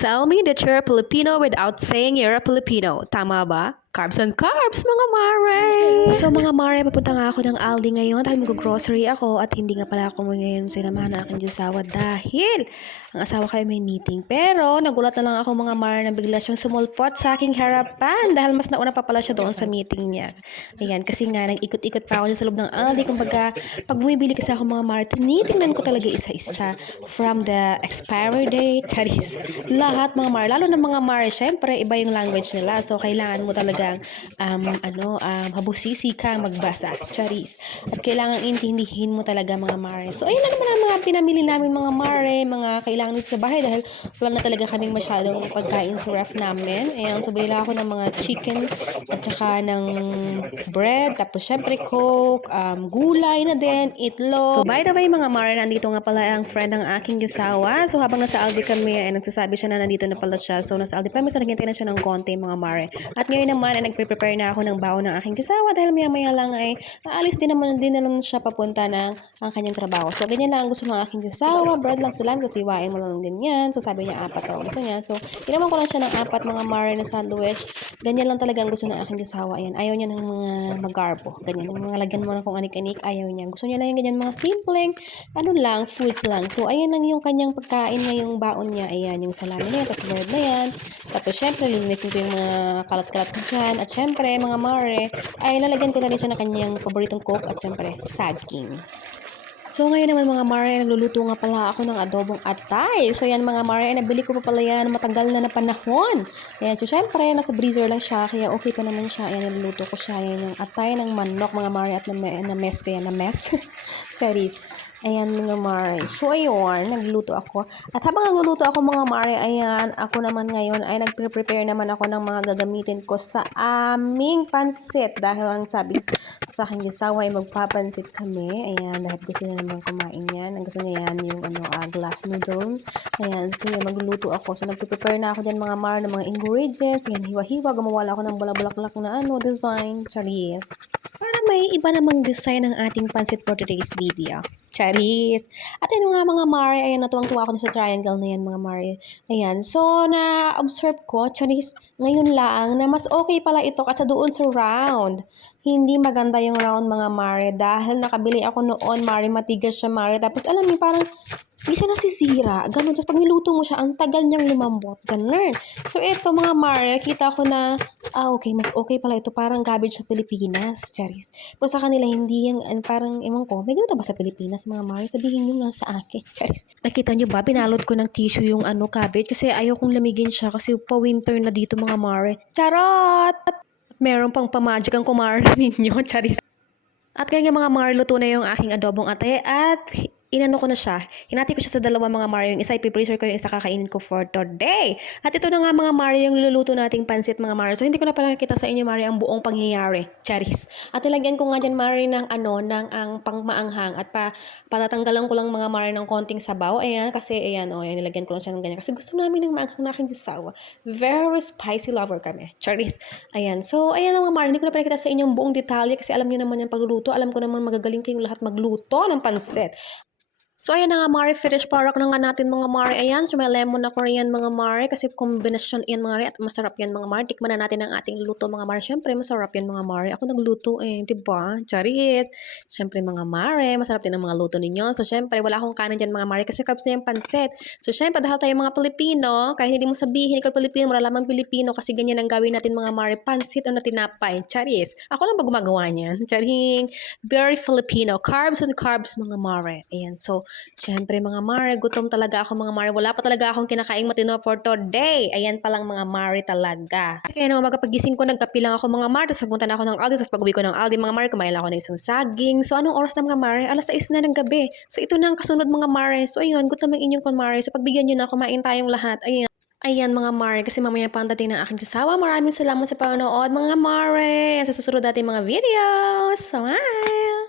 Tell me that you're a Filipino without saying you're a Filipino. Tama ba? Carbs and carbs, mga mare! So mga mare, papunta nga ako ng Aldi ngayon dahil mag-grocery ako at hindi nga pala ako ngayon sinamahan ng aking asawa dahil ang asawa ko ay may meeting. Pero nagulat na lang ako mga mare na bigla siyang sumulpot sa aking harapan dahil mas nauna pa pala siya doon sa meeting niya. Ayan, kasi nga nag-ikot-ikot pa ako sa loob ng Aldi. Kumbaga, pag bumibili kasi ako mga mare, tinitingnan ko talaga isa-isa from the expiry date, charis, lahat mga mare, lalo na mga mare, syempre iba yung language nila, so kailangan mo talagang habusisi ka magbasa, charis, at kailangan intindihin mo talaga mga mare. So ayun lang naman ang mga pinamili namin mga mare, mga kailangan dito sa bahay dahil wala na talaga kaming masyadong pagkain sa ref namin. Ayan, so bilila ako ng mga chicken at saka ng bread, tapos syempre coke, gulay na din, itlog. So by the way mga mare, nandito nga pala ang friend ng aking yusawa. So habang nasa Aldi kami ay nagsasabi siya na nandito na pala siya. So nasa Aldi kami, so naghintay na siya ng konti mga mare. At ngayon naman ay nagpe-prepare na ako ng baon ng aking yusawa dahil maya-maya lang ay aalis din naman siya papunta ng ang kanyang trabaho. So ganyan lang ang gusto ng aking yusawa, bread lang sila kasi iwain mo lang ganyan. So sabi niya apat daw gusto niya. So ginawan ko lang siya ng apat mga mare na sandwich. Ganyan lang talaga ang gusto ng aking yusawa. Ayan, ayaw niya ng mga magarbo. Ganyan, yung mga lagyan mo ng kung anik-anik, ayaw niya. Gusto niya lang yung ganyan mga simpleng ano lang, foods lang. So, ayan lang yung kanyang pagkain ngayong baon niya. Ayan, yung salami na yan, tapos bread na yan. Tapos, syempre, linisin ko yung mga kalat-kalat ko dyan. At syempre, mga mare, ay lalagyan ko na rin siya ng kanyang paboritong coke at syempre, saging. So, ngayon naman mga mare, nagluluto nga pala ako ng adobong atay. So, yan mga mare, nabili ko pa pala yan matagal na panahon. Ayan, so syempre, nasa freezer lang siya, kaya okay pa naman siya. Ayan, nagluluto ko siya. Ayan, yung atay ng manok, mga mare, at na-mess ko yan, na-mess. Charis. Ayan mga mare. So ayun, nagluto ako. At habang nagluluto ako mga mare, ayan, ako naman ngayon ay nagpre-prepare naman ako ng mga gagamitin ko sa aming pansit. Dahil ang sabi sa akin yung sawa ay magpapansit kami. Ayan, dahil gusto niya naman kumain yan. Ang gusto niya yan yung glass noodle. Ayan, so yun, magluluto ako. So nagpre-prepare na ako dyan mga mare ng mga ingredients. Ayan, hiwa-hiwa. Gumawa ako ng bulaklak na design. Charis. Para may iba namang design ng ating pansit for today's video. Charis. At ano nga mga mare, ayan, natuwang-tuwa ako na sa triangle na yan mga mare. Ayan, so na-observe ko, charis, ngayon lang na mas okay pala ito kasi doon sa round. Hindi maganda yung round mga mare dahil nakabili ako noon mare, matigas siya mare. Tapos alam mo parang hindi siya nasisira. Ganun. Tapos pag niluto mo siya, ang tagal niyang lumambot. Ganun. So ito mga mare, kita ko na okay, mas okay pala ito. Parang garbage sa Pilipinas, charis. Pero sa kanila, hindi yan, parang, ewan ko, may ganito ba sa Pilipinas, mga mare? Sabihin nyo nga sa akin, charis. Nakita nyo ba, pinalot ko ng tissue yung cabbage kasi ayaw kong lamigin siya kasi pa-winter na dito, mga mare. Charot! At meron pang pamagic ang kumare ninyo, charis. At kaya mga mare, luto na yung aking adobong ate at inano ko na siya. Hinati ko siya sa dalawa mga mare. Yung isa ipipreser ko, yung isa kakainin ko for today. At ito na nga mga mare, yung luluto nating pansit mga mare. So hindi ko na pala nakita sa inyo mare ang buong pangyayari. Charis. At nilagyan ko nga dyan mare ng ang pangmaanghang at patatanggalan ko lang mga mare ng konting sabaw. Ayan, kasi ayan, ayan, nilagyan ko lang siya ng ganyan. Kasi gusto namin ng maanghang na aking sasawa. Very spicy lover kami. Charis. Ayan. So, ayan lang mga mare. Hindi ko na pala nakita sa inyo ang buong detalye kasi alam niyo naman yung pagluluto. Alam ko naman magagaling kayong lahat magluto ng pansit. So, ayan na nga, mare. Finish product na nga natin, mga mare. Ayan, so may lemon na Korean, mga mare. Kasi kombinasyon yan, mga mare. At masarap yan, mga mare. Tikman na natin ang ating luto, mga mare. Siyempre, masarap yan, mga mare. Ako nagluto diba? Charis. Siyempre, mga mare. Masarap din ang mga luto ninyo. So, siyempre, wala akong kanan dyan, mga mare. Kasi carbs na yung pansit. So, siyempre, dahil tayo mga Pilipino, kahit hindi mo sabihin, ikaw Pilipino, wala lamang Pilipino. Kasi ganyan ang gawin natin, mga mare. Pansit o na tinapay. Charis. Ako lang ba gumagawa niyan? Charing. Very Filipino. Carbs and carbs, mga mare. Ayan, so, siyempre mga mare, gutom talaga ako mga mare. Wala pa talaga akong kinakaing matino for today. Ayan palang mga mare talaga. Kaya nung magapagising ko, nagkapi lang ako mga mare. Tapos pumunta na ako ng Aldi. Tapos pag uwi ko ng Aldi mga mare, kumain lang ako ng isang saging. So anong oras na mga mare? Alas 6 na ng gabi. So ito na ang kasunod mga mare. So ayun, gutom ang inyong mare. So pagbigyan nyo na, kumain tayong lahat. Ayan. Ayan mga mare, kasi mamaya pa ang dating ng aking sasawa. Maraming salamat sa panonood mga mare. Sa susunod natin mga videos. Bye!